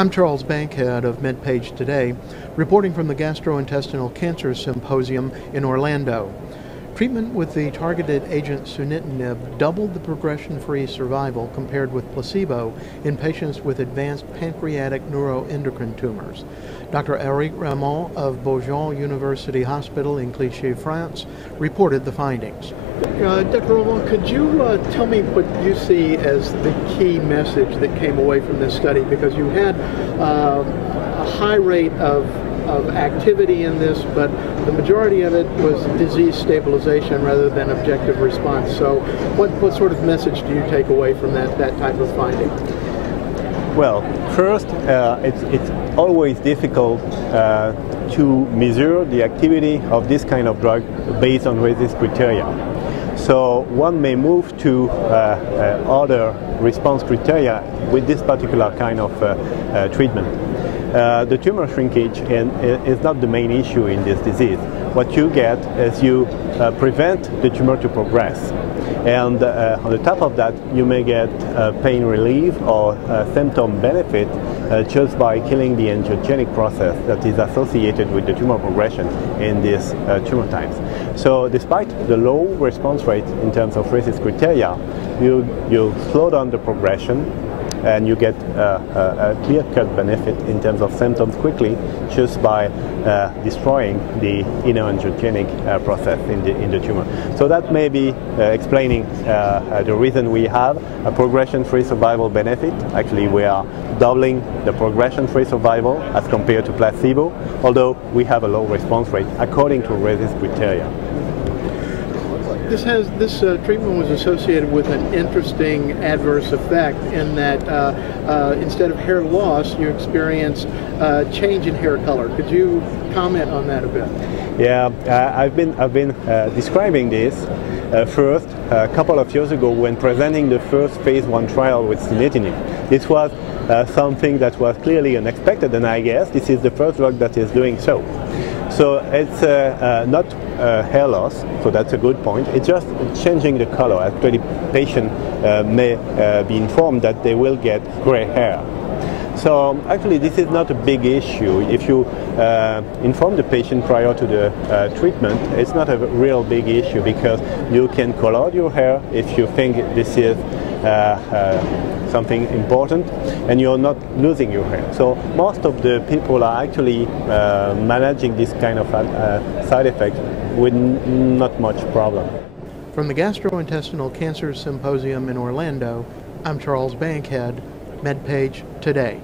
I'm Charles Bankhead of MedPage Today, reporting from the Gastrointestinal Cancers Symposium in Orlando. Treatment with the targeted agent sunitinib doubled the progression-free survival compared with placebo in patients with advanced pancreatic neuroendocrine tumors. Dr. Raymond of Beaujon University Hospital in Clichy, France, reported the findings. Dr. Raymond, could you tell me what you see as the key message that came away from this study? Because you had a high rate of activity in this, but the majority of it was disease stabilization rather than objective response. So what sort of message do you take away from that type of finding? Well, first, it's always difficult to measure the activity of this kind of drug based on RECIST criteria. So one may move to other response criteria with this particular kind of treatment. The tumor shrinkage is not the main issue in this disease. What you get is you prevent the tumor to progress. And on the top of that, you may get pain relief or symptom benefit just by killing the angiogenic process that is associated with the tumor progression in these tumor types. So despite the low response rate in terms of RECIST criteria, you slow down the progression and you get a clear-cut benefit in terms of symptoms quickly just by destroying the inner angiogenic process in the tumor. So that may be explaining the reason we have a progression-free survival benefit. Actually, we are doubling the progression-free survival as compared to placebo, although we have a low response rate according to RECIST criteria. This treatment was associated with an interesting adverse effect in that instead of hair loss, you experience change in hair color. Could you comment on that a bit? Yeah, I've been describing this first a couple of years ago when presenting the first phase 1 trial with sunitinib. This was something that was clearly unexpected, and I guess this is the first drug that is doing so. So it's not hair loss, so that's a good point. It's just changing the color. Actually, the patient may be informed that they will get gray hair. So actually, this is not a big issue. If you inform the patient prior to the treatment, it's not a real big issue because you can color your hair if you think this is something important and you're not losing your hair. So most of the people are actually managing this kind of side effect with not much problem. From the Gastrointestinal Cancers Symposium in Orlando, I'm Charles Bankhead, MedPage Today.